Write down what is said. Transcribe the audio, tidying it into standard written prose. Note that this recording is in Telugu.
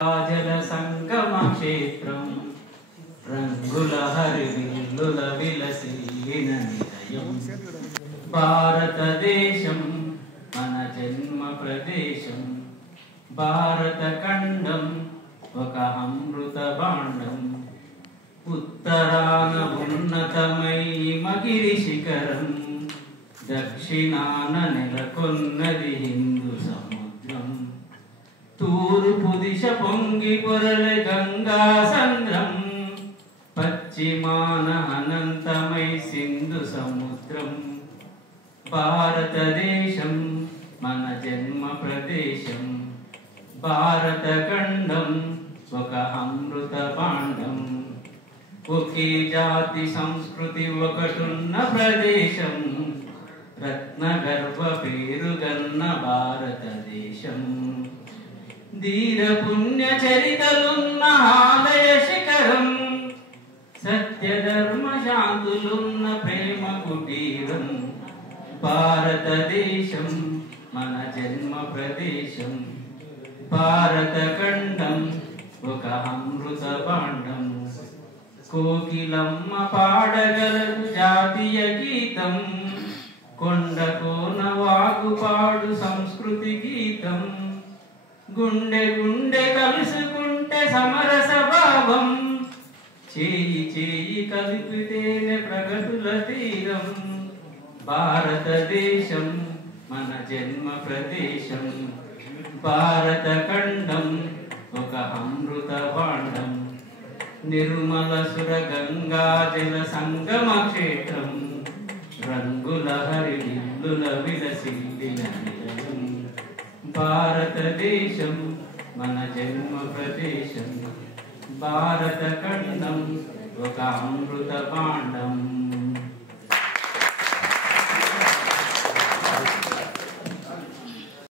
జల సంగమ క్షేత్రం రంగుల హరివిల్లుల విలసిల్లిన నిలయం భారతదేశం మన జన్మ ప్రదేశం భారత ఖండం ఒక అమృత భాండం ఉత్తరాన ఉన్నతమై మగిరి శిఖరం దక్షిణాన నెలకొన్నది హిందూ సముద్రం తూర్పు దిశ పొంగి పొరలే గంగా సంద్రం పశ్చిమాన అనంతమై సింధు సముద్రం భారతదేశం మన జన్మ ప్రదేశం భారత ఖండం ఒక అమృత భాండం ఒకే జాతి సంస్కృతి ఒకటున్న ప్రదేశం రత్న గర్భ పేరుగన్న భారతదేశం ధీర పుణ్య చరితలున్న ఆలయ శిఖరం సత్య ధర్మ శాంతులున్న ప్రేమ కుటీరం భారతదేశం మన జన్మ ప్రదేశం భారత ఖండం ఒక అమృత భాండం కోకిలమ్మ పాడగలదు జాతీయ గీతం కొండ కోన వాగు పాడు సంస్కృతి గీతం గుండె గుండె కలుసుకుంటే సమరస భావం చేయి చేయి కలిపితేనే ప్రగతుల తీరం భారతదేశం మన జన్మ ప్రదేశం భారత ఖండం ఒక అమృత భాండం నిర్మల సుర గంగా జల సంగమ క్షేత్రం రంగుల హరివిల్లుల విలసిల్లిన నిలయం భారతదేశం మన జన్మ ప్రదేశం భారత ఖండం ఒక అమృత భాండం